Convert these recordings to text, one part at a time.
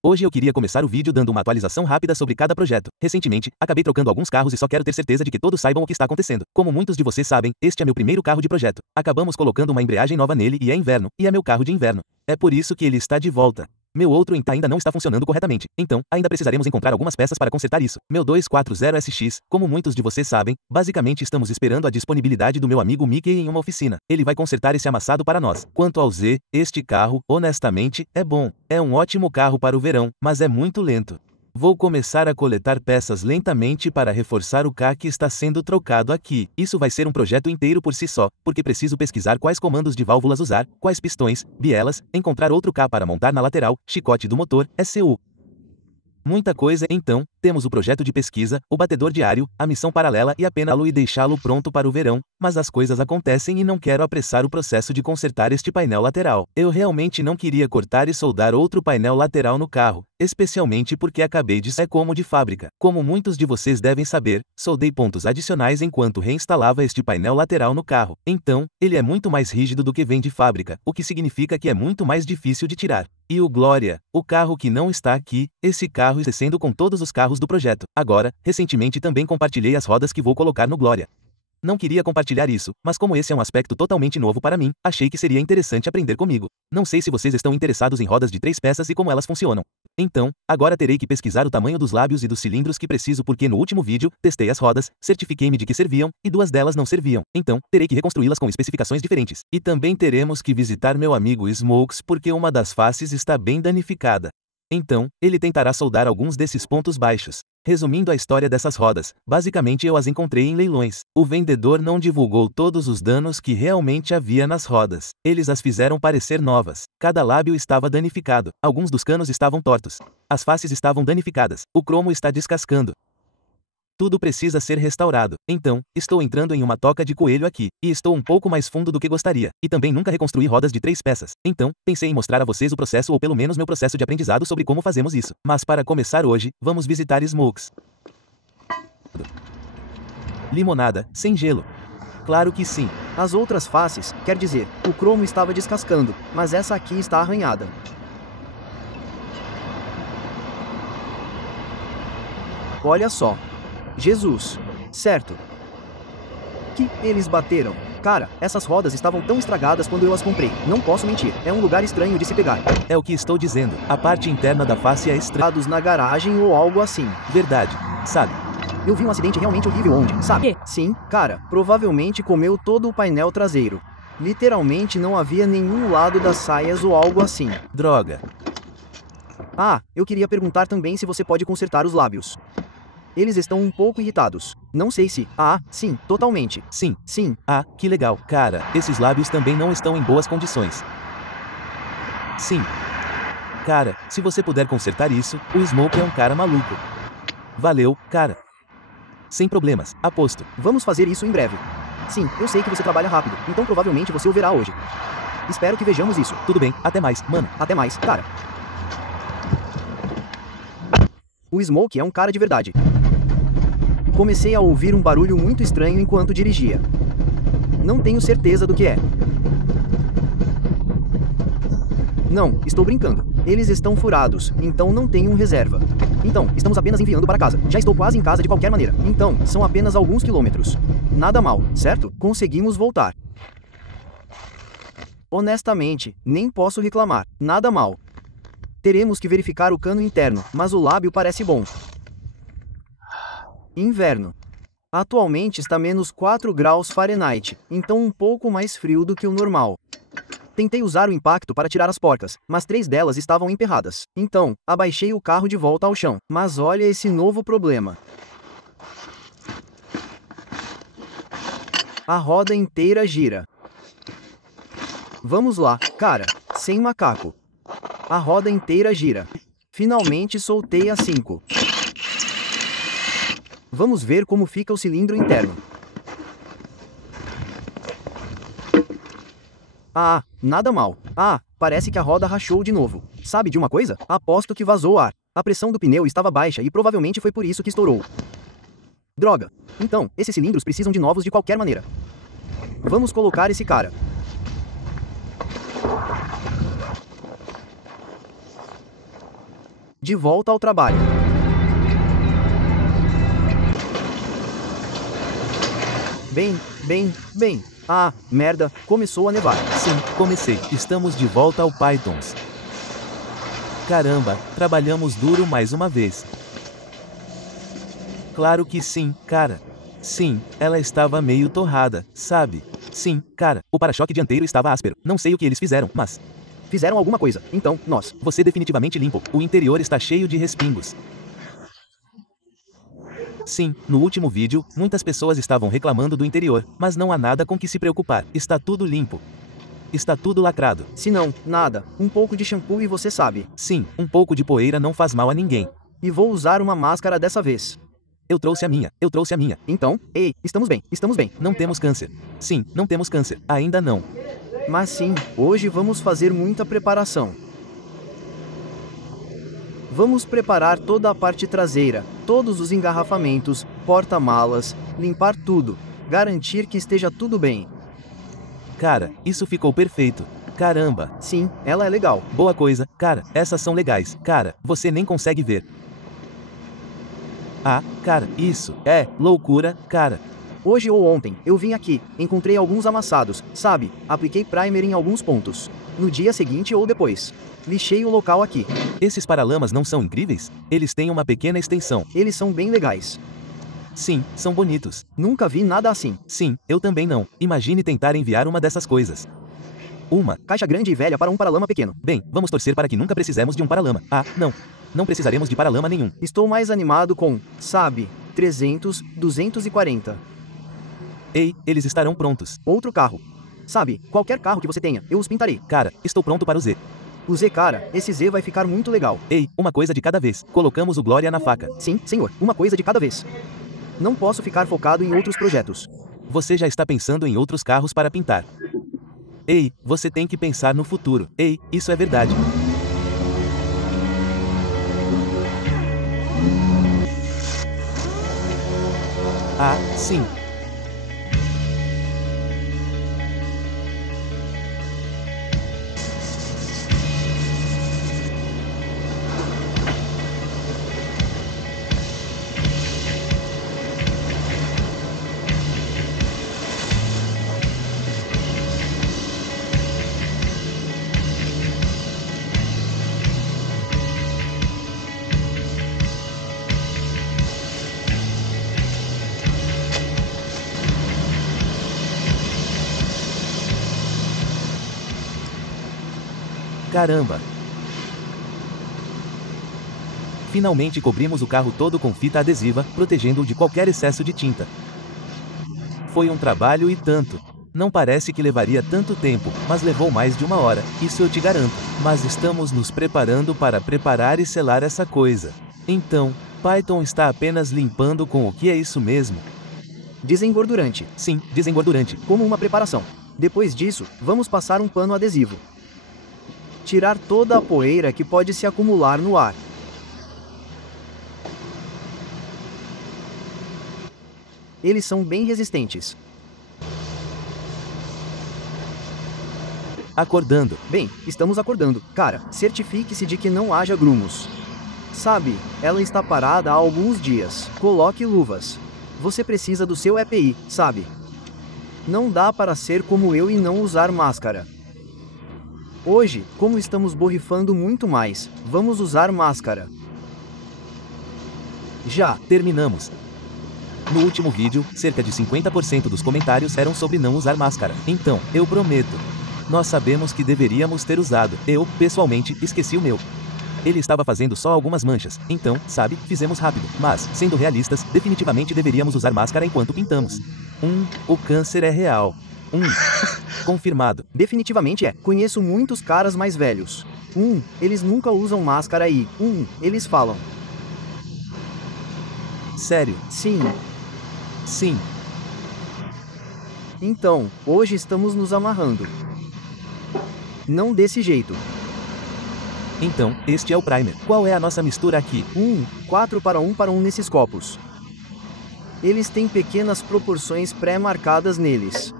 Hoje eu queria começar o vídeo dando uma atualização rápida sobre cada projeto. Recentemente, acabei trocando alguns carros e só quero ter certeza de que todos saibam o que está acontecendo. Como muitos de vocês sabem, este é meu primeiro carro de projeto. Acabamos colocando uma embreagem nova nele e é inverno, e é meu carro de inverno. É por isso que ele está de volta. Meu outro ainda não está funcionando corretamente, então, ainda precisaremos encontrar algumas peças para consertar isso. Meu 240SX, como muitos de vocês sabem, basicamente estamos esperando a disponibilidade do meu amigo Mickey em uma oficina. Ele vai consertar esse amassado para nós. Quanto ao Z, este carro, honestamente, é bom. É um ótimo carro para o verão, mas é muito lento. Vou começar a coletar peças lentamente para reforçar o K que está sendo trocado aqui. Isso vai ser um projeto inteiro por si só, porque preciso pesquisar quais comandos de válvulas usar, quais pistões, bielas, encontrar outro K para montar na lateral, chicote do motor, ECU. Muita coisa, então, temos o projeto de pesquisa, o batedor diário, a missão paralela e apenas e deixá-lo pronto para o verão, mas as coisas acontecem e não quero apressar o processo de consertar este painel lateral. Eu realmente não queria cortar e soldar outro painel lateral no carro, especialmente porque acabei de sair como de fábrica. Como muitos de vocês devem saber, soldei pontos adicionais enquanto reinstalava este painel lateral no carro. Então, ele é muito mais rígido do que vem de fábrica, o que significa que é muito mais difícil de tirar. E o Glória, o carro que não está aqui, esse carro está sendo com todos os carros do projeto. Agora, recentemente também compartilhei as rodas que vou colocar no Glória. Não queria compartilhar isso, mas como esse é um aspecto totalmente novo para mim, achei que seria interessante aprender comigo. Não sei se vocês estão interessados em rodas de 3 peças e como elas funcionam. Então, agora terei que pesquisar o tamanho dos lábios e dos cilindros que preciso porque no último vídeo, testei as rodas, certifiquei-me de que serviam, e 2 delas não serviam. Então, terei que reconstruí-las com especificações diferentes. E também teremos que visitar meu amigo Smokes porque uma das faces está bem danificada. Então, ele tentará soldar alguns desses pontos baixos. Resumindo a história dessas rodas, basicamente eu as encontrei em leilões. O vendedor não divulgou todos os danos que realmente havia nas rodas. Eles as fizeram parecer novas. Cada lábio estava danificado. Alguns dos canos estavam tortos. As faces estavam danificadas. O cromo está descascando. Tudo precisa ser restaurado. Então, estou entrando em uma toca de coelho aqui, e estou um pouco mais fundo do que gostaria, e também nunca reconstruí rodas de 3 peças. Então, pensei em mostrar a vocês o processo ou pelo menos meu processo de aprendizado sobre como fazemos isso. Mas para começar hoje, vamos visitar Smokes. Limonada, sem gelo. Claro que sim. As outras faces, quer dizer, o cromo estava descascando, mas essa aqui está arranhada. Olha só. Jesus. Certo. Que eles bateram. Cara, essas rodas estavam tão estragadas quando eu as comprei. Não posso mentir, é um lugar estranho de se pegar. É o que estou dizendo. A parte interna da face é estranha. Na garagem ou algo assim. Verdade. Sabe? Eu vi um acidente realmente horrível onde, sabe? Sim, cara, provavelmente comeu todo o painel traseiro. Literalmente não havia nenhum lado das saias ou algo assim. Droga. Ah, eu queria perguntar também se você pode consertar os lábios. Eles estão um pouco irritados. Não sei se... Ah, sim, totalmente. Sim. Sim. Ah, que legal. Cara, esses lábios também não estão em boas condições. Sim. Cara, se você puder consertar isso, o Smoke é um cara maluco. Valeu, cara. Sem problemas, aposto. Vamos fazer isso em breve. Sim, eu sei que você trabalha rápido, então provavelmente você o verá hoje. Espero que vejamos isso. Tudo bem, até mais, mano. Até mais, cara. O Smoke é um cara de verdade. Comecei a ouvir um barulho muito estranho enquanto dirigia. Não tenho certeza do que é. Não, estou brincando. Eles estão furados, então não tenho um reserva. Então, estamos apenas enviando para casa. Já estou quase em casa de qualquer maneira. Então, são apenas alguns quilômetros. Nada mal, certo? Conseguimos voltar. Honestamente, nem posso reclamar. Nada mal. Teremos que verificar o cano interno, mas o lábio parece bom. Inverno. Atualmente está menos 4 graus Fahrenheit, então um pouco mais frio do que o normal. Tentei usar o impacto para tirar as porcas, mas 3 delas estavam emperradas. Então, abaixei o carro de volta ao chão. Mas olha esse novo problema. A roda inteira gira. Vamos lá, cara, sem macaco. A roda inteira gira. Finalmente soltei a 5. Vamos ver como fica o cilindro interno. Ah, nada mal. Ah, parece que a roda rachou de novo. Sabe de uma coisa? Aposto que vazou ar. A pressão do pneu estava baixa e provavelmente foi por isso que estourou. Droga. Então, esses cilindros precisam de novos de qualquer maneira. Vamos colocar esse cara. De volta ao trabalho. Bem. Ah, merda, começou a nevar. Sim, comecei. Estamos de volta ao Pythons. Caramba, trabalhamos duro mais uma vez. Claro que sim, cara. Sim, ela estava meio torrada, sabe? Sim, cara, o para-choque dianteiro estava áspero. Não sei o que eles fizeram, mas... Fizeram alguma coisa, então, nós. Você definitivamente limpo. O interior está cheio de respingos. Sim, no último vídeo, muitas pessoas estavam reclamando do interior, mas não há nada com que se preocupar. Está tudo limpo. Está tudo lacrado. Se não, nada. Um pouco de shampoo e você sabe. Sim, um pouco de poeira não faz mal a ninguém. E vou usar uma máscara dessa vez. Eu trouxe a minha. Então, ei, estamos bem. Não temos câncer. Sim, não temos câncer. Ainda não. Mas sim, hoje vamos fazer muita preparação. Vamos preparar toda a parte traseira, todos os engarrafamentos, porta-malas, limpar tudo, garantir que esteja tudo bem. Cara, isso ficou perfeito. Caramba. Sim, ela é legal. Boa coisa, cara, essas são legais. Cara, você nem consegue ver. Ah, cara, isso é loucura, cara. Hoje ou ontem, eu vim aqui, encontrei alguns amassados, sabe? Apliquei primer em alguns pontos. No dia seguinte ou depois. Lixei o local aqui. Esses paralamas não são incríveis? Eles têm uma pequena extensão. Eles são bem legais. Sim, são bonitos. Nunca vi nada assim. Sim, eu também não. Imagine tentar enviar uma dessas coisas. Uma caixa grande e velha para um paralama pequeno. Bem, vamos torcer para que nunca precisemos de um paralama. Ah, não. Não precisaremos de paralama nenhum. Estou mais animado com, sabe, 300, 240. Ei, eles estarão prontos. Outro carro. Sabe, qualquer carro que você tenha, eu os pintarei. Cara, estou pronto para o Z. O Z, cara, esse Z vai ficar muito legal. Ei, uma coisa de cada vez. Colocamos o Glória na faca. Sim, senhor, uma coisa de cada vez. Não posso ficar focado em outros projetos. Você já está pensando em outros carros para pintar. Ei, você tem que pensar no futuro. Ei, isso é verdade. Ah, sim. Caramba! Finalmente cobrimos o carro todo com fita adesiva, protegendo-o de qualquer excesso de tinta. Foi um trabalho e tanto. Não parece que levaria tanto tempo, mas levou mais de 1 hora, isso eu te garanto. Mas estamos nos preparando para preparar e selar essa coisa. Então, Python está apenas limpando com o que é isso mesmo? Desengordurante. Sim, desengordurante. Como uma preparação. Depois disso, vamos passar um pano adesivo. Tirar toda a poeira que pode se acumular no ar. Eles são bem resistentes. Acordando. Bem, estamos acordando. Cara, certifique-se de que não haja grumos. Sabe, ela está parada há alguns dias. Coloque luvas. Você precisa do seu EPI, sabe? Não dá para ser como eu e não usar máscara. Hoje, como estamos borrifando muito mais, vamos usar máscara. Já terminamos. No último vídeo, cerca de 50% dos comentários eram sobre não usar máscara. Então, eu prometo. Nós sabemos que deveríamos ter usado. Eu, pessoalmente, esqueci o meu. Ele estava fazendo só algumas manchas. Então, sabe, fizemos rápido. Mas, sendo realistas, definitivamente deveríamos usar máscara enquanto pintamos. O câncer é real. Confirmado. Definitivamente é. Conheço muitos caras mais velhos. Eles nunca usam máscara e, eles falam. Sério? Sim. Sim. Então, hoje estamos nos amarrando. Não desse jeito. Então, este é o primer. Qual é a nossa mistura aqui? 4 para 1 para 1 nesses copos. Eles têm pequenas proporções pré-marcadas neles.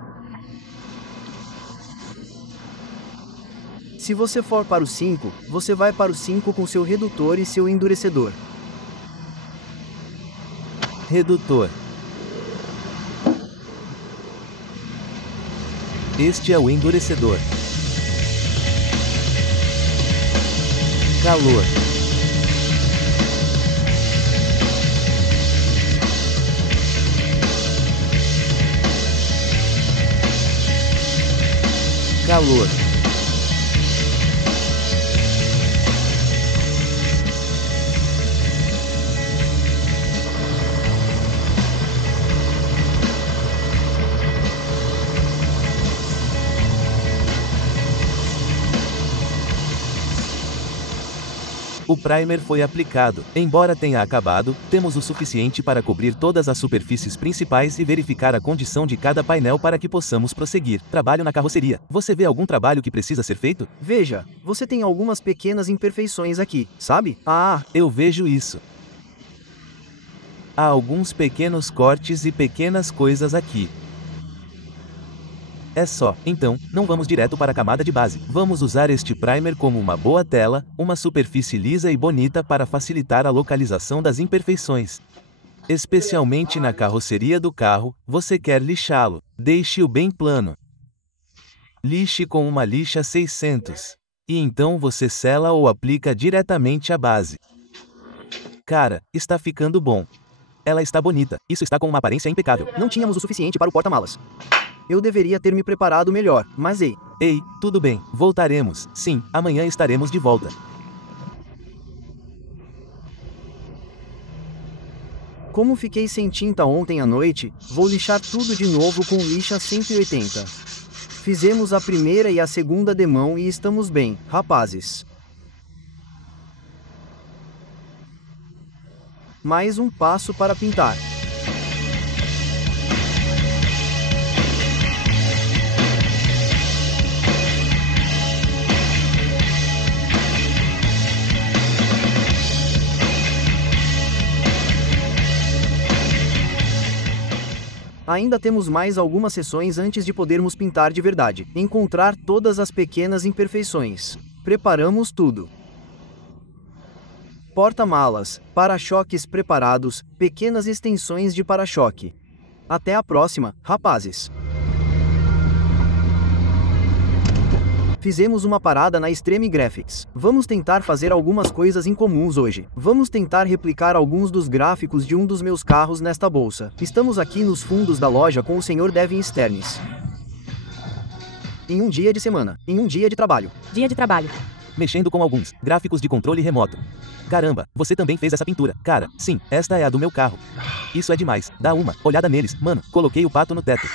Se você for para o 5, você vai para o 5 com seu redutor e seu endurecedor. Redutor. Este é o endurecedor. Calor. Calor. O primer foi aplicado. Embora tenha acabado, temos o suficiente para cobrir todas as superfícies principais e verificar a condição de cada painel para que possamos prosseguir. Trabalho na carroceria. Você vê algum trabalho que precisa ser feito? Veja, você tem algumas pequenas imperfeições aqui, sabe? Ah, Eu vejo isso. Há alguns pequenos cortes e pequenas coisas aqui. É só. Então, não vamos direto para a camada de base. Vamos usar este primer como uma boa tela, uma superfície lisa e bonita para facilitar a localização das imperfeições. Especialmente na carroceria do carro, você quer lixá-lo. Deixe-o bem plano. Lixe com uma lixa 600. E então você sela ou aplica diretamente à base. Cara, está ficando bom. Ela está bonita. Isso está com uma aparência impecável. não tínhamos o suficiente para o porta-malas. Eu deveria ter me preparado melhor, mas ei. Ei, tudo bem, voltaremos. Sim, amanhã estaremos de volta. Como fiquei sem tinta ontem à noite, vou lixar tudo de novo com lixa 180. Fizemos a primeira e a segunda demão e estamos bem, rapazes. Mais um passo para pintar. Ainda temos mais algumas sessões antes de podermos pintar de verdade. Encontrar todas as pequenas imperfeições. Preparamos tudo. Porta-malas, para-choques preparados, pequenas extensões de para-choque. Até a próxima, rapazes. Fizemos uma parada na Extreme Graphics. Vamos tentar fazer algumas coisas incomuns hoje. Vamos tentar replicar alguns dos gráficos de um dos meus carros nesta bolsa. Estamos aqui nos fundos da loja com o Sr. Devin Sternis. Em um dia de semana. Em um dia de trabalho. Dia de trabalho. Mexendo com alguns gráficos de controle remoto. Caramba, você também fez essa pintura. Cara, sim, esta é a do meu carro. Isso é demais. Dá uma olhada neles. Mano, coloquei o pato no teto.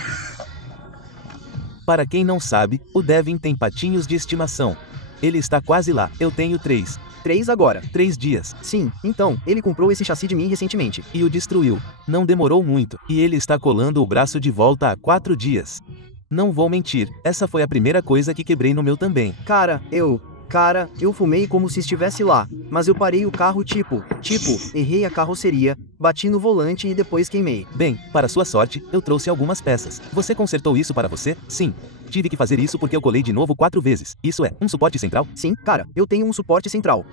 Para quem não sabe, o Devin tem patinhos de estimação. Ele está quase lá. Eu tenho 3. 3 agora. 3 dias. Sim, então, ele comprou esse chassi de mim recentemente. E o destruiu. Não demorou muito. E ele está colando o braço de volta há 4 dias. Não vou mentir, essa foi a primeira coisa que quebrei no meu também. Cara, eu fumei como se estivesse lá, mas eu parei o carro tipo, errei a carroceria, bati no volante e depois queimei. Bem, para sua sorte, eu trouxe algumas peças. Você consertou isso para você? Sim. Tive que fazer isso porque eu colei de novo 4 vezes. Isso é, um suporte central? Sim, cara, eu tenho um suporte central.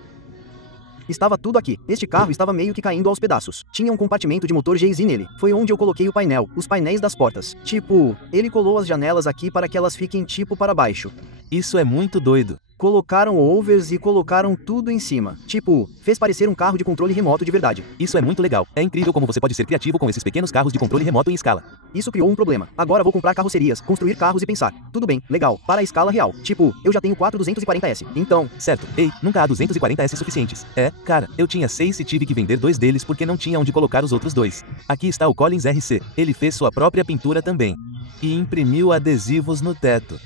Estava tudo aqui. Este carro estava meio que caindo aos pedaços. Tinha um compartimento de motor GZ nele. Foi onde eu coloquei o painel, os painéis das portas. Tipo, ele colou as janelas aqui para que elas fiquem tipo para baixo. Isso é muito doido. Colocaram overs e colocaram tudo em cima. Tipo, fez parecer um carro de controle remoto de verdade. Isso é muito legal. É incrível como você pode ser criativo com esses pequenos carros de controle remoto em escala. Isso criou um problema. Agora vou comprar carrocerias, construir carros e pensar. Tudo bem, legal, para a escala real. Tipo, eu já tenho 4 240S. Então... Certo. Ei, nunca há 240S suficientes. É, cara, eu tinha 6 e tive que vender 2 deles porque não tinha onde colocar os outros 2. Aqui está o Collins RC. Ele fez sua própria pintura também. E imprimiu adesivos no teto.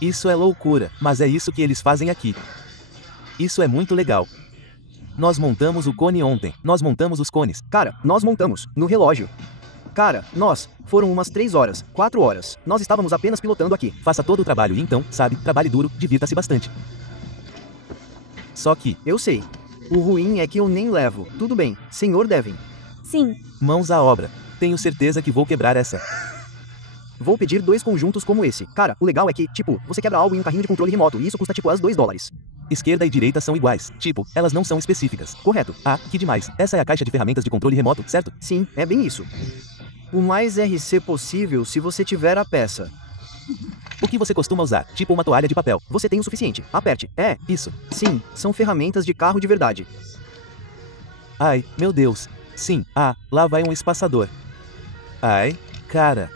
Isso é loucura, mas é isso que eles fazem aqui. Isso é muito legal. Nós montamos o cone ontem. Nós montamos os cones. Cara, nós montamos, no relógio. Cara, foram umas 3 horas, 4 horas. Nós estávamos apenas pilotando aqui. Faça todo o trabalho e então, sabe, trabalhe duro, divirta-se bastante. Só que... Eu sei. O ruim é que eu nem levo. Tudo bem, Sr. Devin. Sim. Mãos à obra. Tenho certeza que vou quebrar essa. Vou pedir 2 conjuntos como esse. Cara, o legal é que, tipo, você quebra algo em um carrinho de controle remoto e isso custa tipo $2. Esquerda e direita são iguais. Tipo, elas não são específicas. Correto. Ah, que demais. Essa é a caixa de ferramentas de controle remoto, certo? Sim, é bem isso. O mais RC possível se você tiver a peça. O que você costuma usar? Tipo uma toalha de papel. Você tem o suficiente. Aperte. É. Isso. Sim, são ferramentas de carro de verdade. Ai, meu Deus. Sim. Ah, lá vai um espaçador. Ai, cara.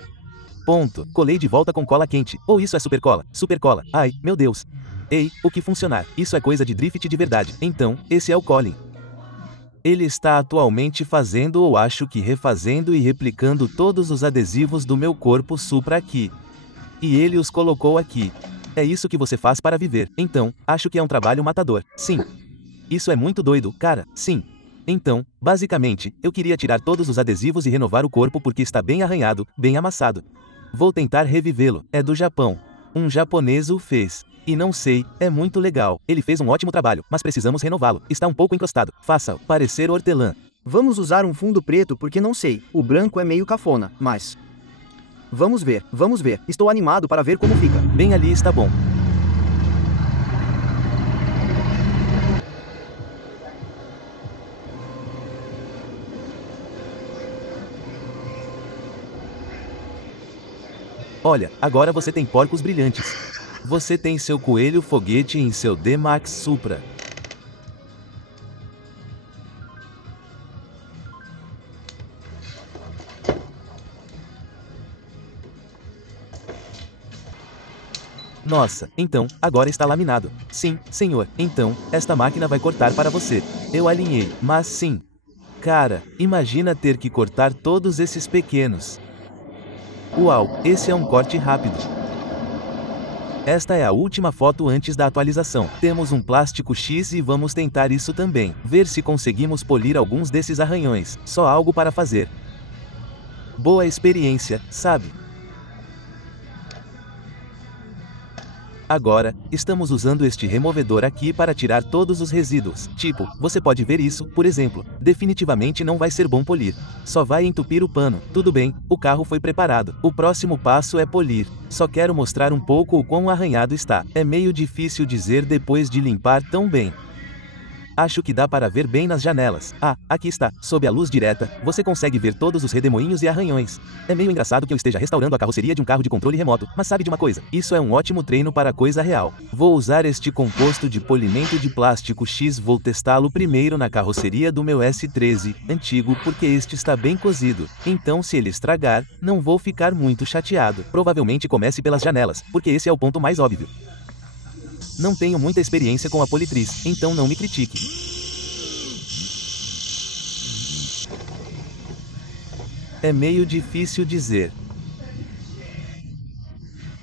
Ponto. Colei de volta com cola quente. Ou isso é super cola? Super cola. Ai, meu Deus. Ei, o que funcionar? Isso é coisa de drift de verdade. Então, esse é o Colin. Ele está atualmente fazendo ou acho que refazendo e replicando todos os adesivos do meu corpo Supra aqui. E ele os colocou aqui. É isso que você faz para viver. Então, acho que é um trabalho matador. Sim. Isso é muito doido, cara. Sim. Então, basicamente, eu queria tirar todos os adesivos e renovar o corpo porque está bem arranhado, bem amassado. Vou tentar revivê-lo. É do Japão. Um japonês o fez. E não sei, é muito legal. Ele fez um ótimo trabalho, mas precisamos renová-lo. Está um pouco encostado. Faça-o parecer hortelã. Vamos usar um fundo preto porque não sei. O branco é meio cafona, mas... Vamos ver, vamos ver. Estou animado para ver como fica. Bem ali está bom. Olha, agora você tem porcos brilhantes. Você tem seu coelho foguete em seu D-Max Supra. Nossa, então, agora está laminado. Sim, senhor. Então, esta máquina vai cortar para você. Eu alinhei, mas sim. Cara, imagina ter que cortar todos esses pequenos. Uau, esse é um corte rápido. Esta é a última foto antes da atualização. Temos um plástico X e vamos tentar isso também. Ver se conseguimos polir alguns desses arranhões. Só algo para fazer. Boa experiência, sabe? Agora, estamos usando este removedor aqui para tirar todos os resíduos. Tipo, você pode ver isso, por exemplo. Definitivamente não vai ser bom polir. Só vai entupir o pano. Tudo bem, o carro foi preparado. O próximo passo é polir. Só quero mostrar um pouco o quão arranhado está. É meio difícil dizer depois de limpar tão bem. Acho que dá para ver bem nas janelas. Ah, aqui está. Sob a luz direta, você consegue ver todos os redemoinhos e arranhões. É meio engraçado que eu esteja restaurando a carroceria de um carro de controle remoto, mas sabe de uma coisa? Isso é um ótimo treino para coisa real. Vou usar este composto de polimento de plástico X. Vou testá-lo primeiro na carroceria do meu S13 antigo porque este está bem cozido. Então se ele estragar, não vou ficar muito chateado. Provavelmente comece pelas janelas, porque esse é o ponto mais óbvio. Não tenho muita experiência com a politriz, então não me critique. É meio difícil dizer.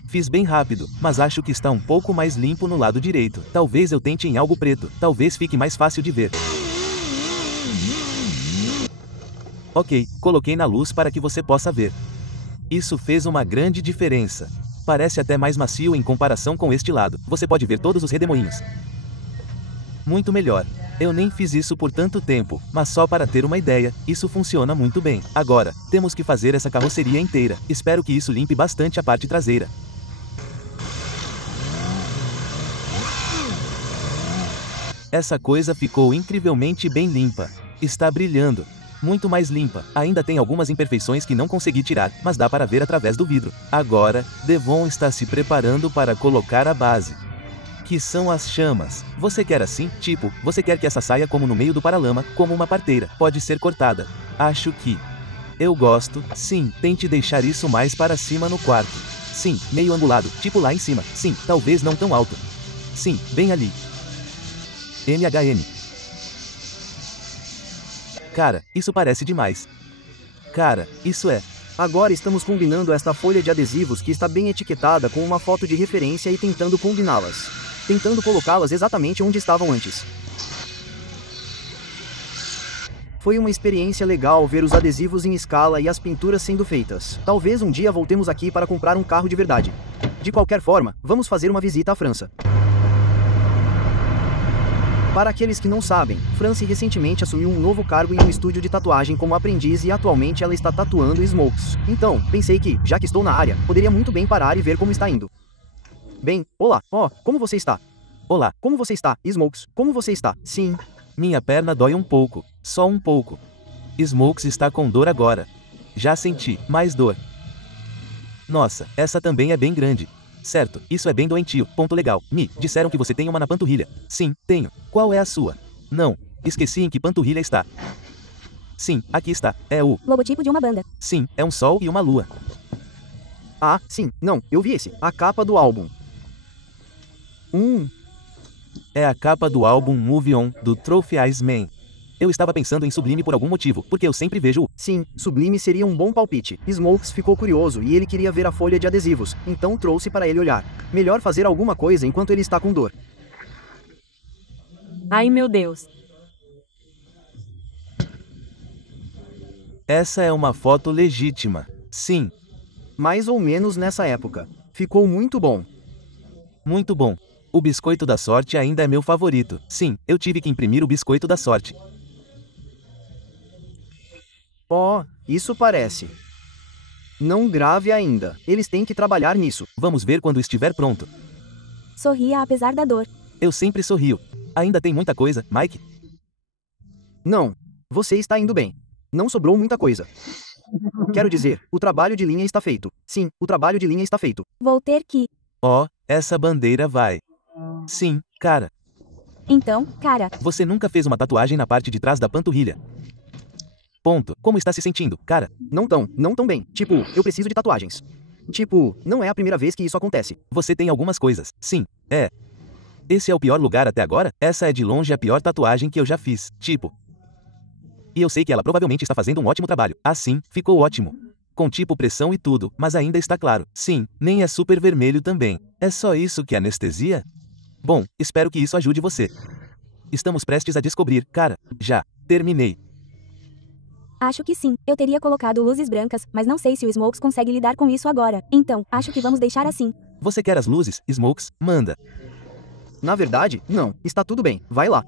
Fiz bem rápido, mas acho que está um pouco mais limpo no lado direito. Talvez eu tente em algo preto, talvez fique mais fácil de ver. Ok, coloquei na luz para que você possa ver. Isso fez uma grande diferença. Parece até mais macio em comparação com este lado. Você pode ver todos os redemoinhos. Muito melhor. Eu nem fiz isso por tanto tempo, mas só para ter uma ideia, isso funciona muito bem. Agora, temos que fazer essa carroceria inteira. Espero que isso limpe bastante a parte traseira. Essa coisa ficou incrivelmente bem limpa. Está brilhando. Muito mais limpa. Ainda tem algumas imperfeições que não consegui tirar, mas dá para ver através do vidro. Agora, Devon está se preparando para colocar a base. Que são as chamas. Você quer assim? Tipo, você quer que essa saia como no meio do paralama, como uma parteira. Pode ser cortada. Acho que... Eu gosto. Sim, tente deixar isso mais para cima no quarto. Sim, meio angulado, tipo lá em cima. Sim, talvez não tão alto. Sim, bem ali. NHN. Cara, isso parece demais. Cara, isso é... Agora estamos combinando esta folha de adesivos que está bem etiquetada com uma foto de referência e tentando combiná-las. Tentando colocá-las exatamente onde estavam antes. Foi uma experiência legal ver os adesivos em escala e as pinturas sendo feitas. Talvez um dia voltemos aqui para comprar um carro de verdade. De qualquer forma, vamos fazer uma visita à França. Para aqueles que não sabem, Francie recentemente assumiu um novo cargo em um estúdio de tatuagem como aprendiz e atualmente ela está tatuando Smokes. Então, pensei que, já que estou na área, poderia muito bem parar e ver como está indo. Bem, olá, como você está? Olá, Como você está, Smokes? Como você está? Sim. minha perna dói um pouco, só um pouco. Smokes está com dor agora. Já senti, mais dor. Nossa, essa também é bem grande. Certo, isso é bem doentio, ponto legal. Me disseram que você tem uma na panturrilha. Sim, tenho. Qual é a sua? Não, esqueci em que panturrilha está. Sim, aqui está, é o logotipo de uma banda. Sim, é um sol e uma lua. Ah, sim, não, eu vi esse, a capa do álbum. É a capa do álbum Move On, do Trophy Eyes Man. Eu estava pensando em Sublime por algum motivo, porque eu sempre vejo o Sim, Sublime seria um bom palpite. Smokes ficou curioso e ele queria ver a folha de adesivos, então trouxe para ele olhar. Melhor fazer alguma coisa enquanto ele está com dor. Ai meu Deus. Essa é uma foto legítima. Sim, Mais ou menos nessa época. Ficou muito bom. muito bom. O biscoito da sorte ainda é meu favorito. Sim, eu tive que imprimir o biscoito da sorte. Isso parece. Não grave ainda. Eles têm que trabalhar nisso. Vamos ver quando estiver pronto. Sorria apesar da dor. Eu sempre sorrio. Ainda tem muita coisa, Mike? Não. Você está indo bem. Não sobrou muita coisa. Quero dizer, o trabalho de linha está feito. Sim, o trabalho de linha está feito. Vou ter que. Essa bandeira vai. Sim, cara. Então, cara, Você nunca fez uma tatuagem na parte de trás da panturrilha. Ponto. Como está se sentindo, cara? Não tão bem. Tipo, eu preciso de tatuagens. Tipo, não é a primeira vez que isso acontece. Você tem algumas coisas. Sim, é. Esse é o pior lugar até agora? Essa é de longe a pior tatuagem que eu já fiz. Tipo. E eu sei que ela provavelmente está fazendo um ótimo trabalho. Assim, ficou ótimo. Com tipo pressão e tudo, mas ainda está claro. Sim, nem é super vermelho também. É só isso que é anestesia? Bom, espero que isso ajude você. Estamos prestes a descobrir, cara. Já. Terminei. acho que sim. Eu teria colocado luzes brancas, mas não sei se o Smokes consegue lidar com isso agora. Então, acho que vamos deixar assim. Você quer as luzes, Smokes? Manda. Na verdade, não. Está tudo bem. Vai lá.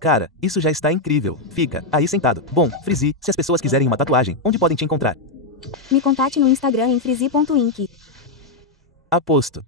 Cara, isso já está incrível. Fica aí sentado. Bom, Freezy, se as pessoas quiserem uma tatuagem, onde podem te encontrar? Me contate no Instagram em freezy.inc. Aposto.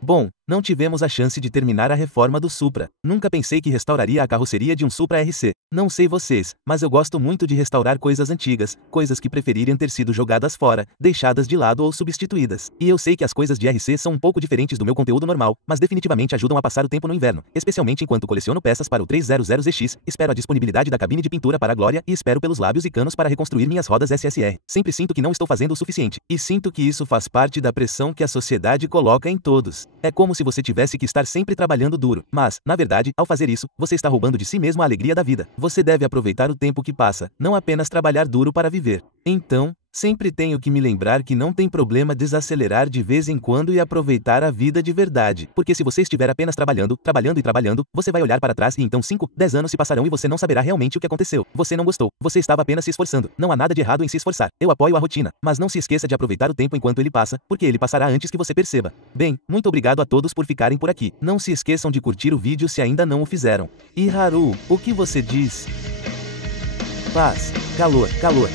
Bom, não tivemos a chance de terminar a reforma do Supra. Nunca pensei que restauraria a carroceria de um Supra RC. Não sei vocês, mas eu gosto muito de restaurar coisas antigas, coisas que prefeririam ter sido jogadas fora, deixadas de lado ou substituídas. E eu sei que as coisas de RC são um pouco diferentes do meu conteúdo normal, mas definitivamente ajudam a passar o tempo no inverno, especialmente enquanto coleciono peças para o 300ZX, espero a disponibilidade da cabine de pintura para a glória e espero pelos lábios e canos para reconstruir minhas rodas SSR. Sempre sinto que não estou fazendo o suficiente, e sinto que isso faz parte da pressão que a sociedade coloca em todos. É como se você tivesse que estar sempre trabalhando duro, mas, na verdade, ao fazer isso, você está roubando de si mesmo a alegria da vida. Você deve aproveitar o tempo que passa, não apenas trabalhar duro para viver. Então, sempre tenho que me lembrar que não tem problema desacelerar de vez em quando e aproveitar a vida de verdade. Porque se você estiver apenas trabalhando, você vai olhar para trás e então 5, 10 anos se passarão e você não saberá realmente o que aconteceu. Você não gostou, você estava apenas se esforçando. Não há nada de errado em se esforçar. Eu apoio a rotina, mas não se esqueça de aproveitar o tempo enquanto ele passa, porque ele passará antes que você perceba. Bem, muito obrigado a todos por ficarem por aqui. Não se esqueçam de curtir o vídeo se ainda não o fizeram. E Haru, o que você diz? Paz, calor, calor.